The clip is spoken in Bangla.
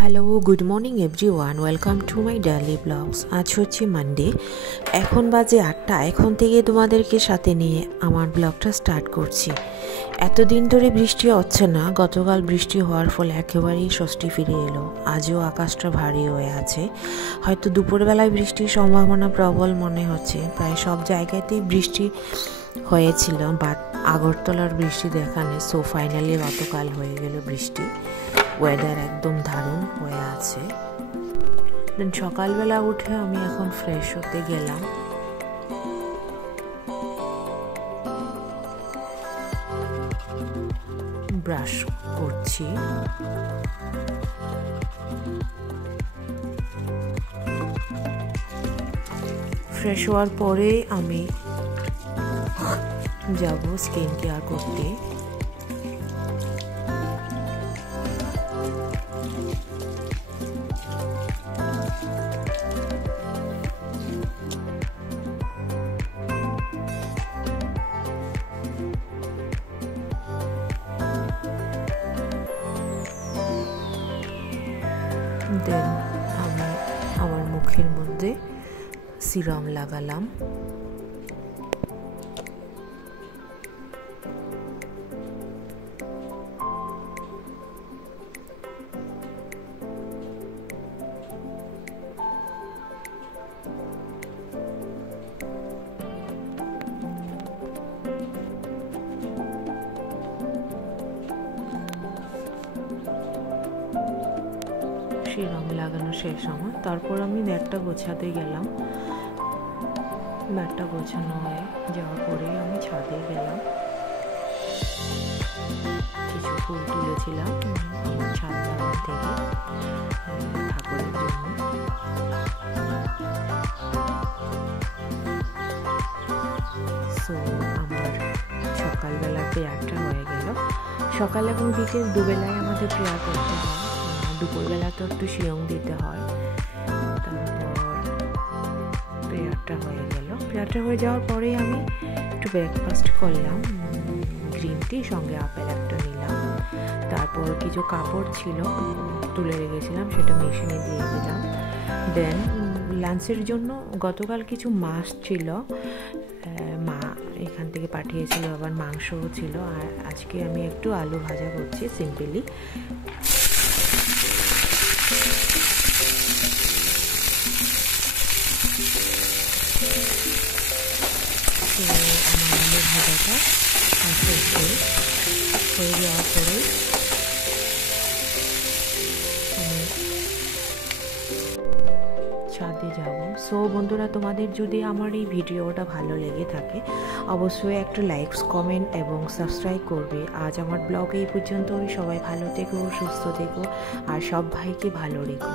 Hello, good morning everyone, welcome to my daily blogs. আজ হচ্ছে মানডে, এখন বাজে 8টা। এখন থেকে তোমাদেরকে সাথে নিয়ে আমার ব্লগটা স্টার্ট করছি। এতদিন ধরে বৃষ্টি হচ্ছে না, গতকাল বৃষ্টি হওয়ার ফলে একেবারেই স্বস্তি ফিরে এলো। আজও আকাশটা ভারী হয়ে আছে, হয়তো দুপুরবেলায় বৃষ্টির সম্ভাবনা প্রবল মনে হচ্ছে। প্রায় সব জায়গাতেই বৃষ্টি হয়েছিল, বাট আগরতলার বৃষ্টি দেখানে। সো ফাইনালি গতকাল হয়ে গেল বৃষ্টি। ওয়েদার একদম দারুণ হয়ে আছে। দেন সকালবেলা উঠে আমি এখন ফ্রেশ হতে গেলাম। ব্রাশ করছি। ফ্রেশ হওয়ার পরে আমি যাব স্কিন কেয়ার করতে। দেন আমি আমার মুখের মধ্যে সিরাম লাগালাম। সিরাম লাগানো শেষ আমার। তারপর আমি ম্যাটটা গোছাতে গেলাম। ম্যাটটা গোছানো হয়ে যাওয়ার পরে আমি ছাদে গেলাম। কিছু ফুল তুলেছিলাম আমার ছাদ বাগান থেকে ঠাকুরের জন্য। সো আমার সকালবেলা প্রেয়ারটা হয়ে গেল। সকাল এবং বিকেল দুবেলায় আমাদের প্রেয়ার করতে হয়। দুপুরবেলা তো একটু শিয়ং দিতে হয়। তারপর প্রেয়ারটা হয়ে গেল। প্রেয়ারটা হয়ে যাওয়ার পরেই আমি একটু ব্রেকফাস্ট করলাম। গ্রিন টি সঙ্গে আপেল একটা নিলাম। তারপর কিছু কাপড় ছিল তুলে রেখেছিলাম, সেটা মেশিনে দিয়ে দিলাম। দেন লাঞ্চের জন্য গতকাল কিছু মাছ ছিল, মা এখান থেকে পাঠিয়েছিল, আবার মাংসও ছিল। আর আজকে আমি একটু আলু ভাজা করছি সিম্পলি। তো আমার আলু ভাজাটা হয়ে যাওয়ার পরে আমি ছাদে যাব। সো বন্ধুরা, তোমাদের যদি আমার এই ভিডিওটা ভালো লেগে থাকে অবশ্যই একটু লাইকস, কমেন্ট এবং সাবস্ক্রাইব করবে। আজ আমার ব্লগ এই পর্যন্তই। সবাই ভালো থেকো, সুস্থ থেকো আর সব ভাইকে ভালো রেখো।